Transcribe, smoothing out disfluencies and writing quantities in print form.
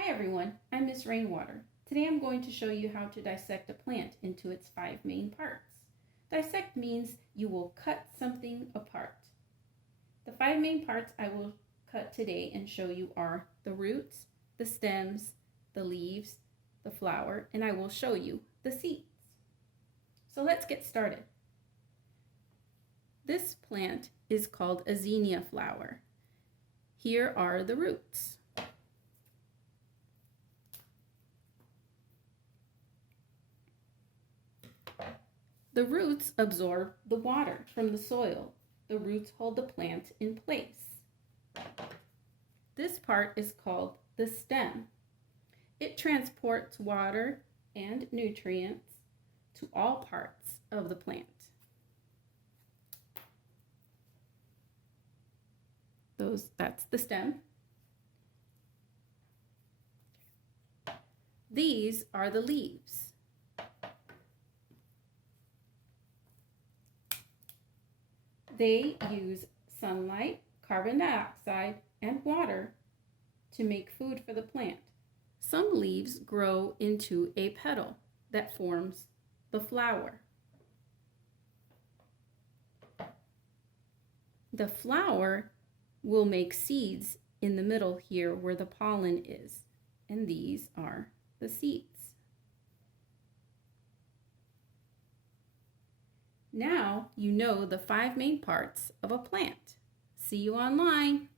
Hi everyone, I'm Miss Rainwater. Today I'm going to show you how to dissect a plant into its 5 main parts. Dissect means you will cut something apart. The 5 main parts I will cut today and show you are the roots, the stems, the leaves, the flower, and I will show you the seeds. So let's get started. This plant is called a zinnia flower. Here are the roots. The roots absorb the water from the soil. The roots hold the plant in place. This part is called the stem. It transports water and nutrients to all parts of the plant. That's the stem. These are the leaves. They use sunlight, carbon dioxide, and water to make food for the plant. Some leaves grow into a petal that forms the flower. The flower will make seeds in the middle here where the pollen is, and these are the seeds. Now you know the 5 main parts of a plant. See you online.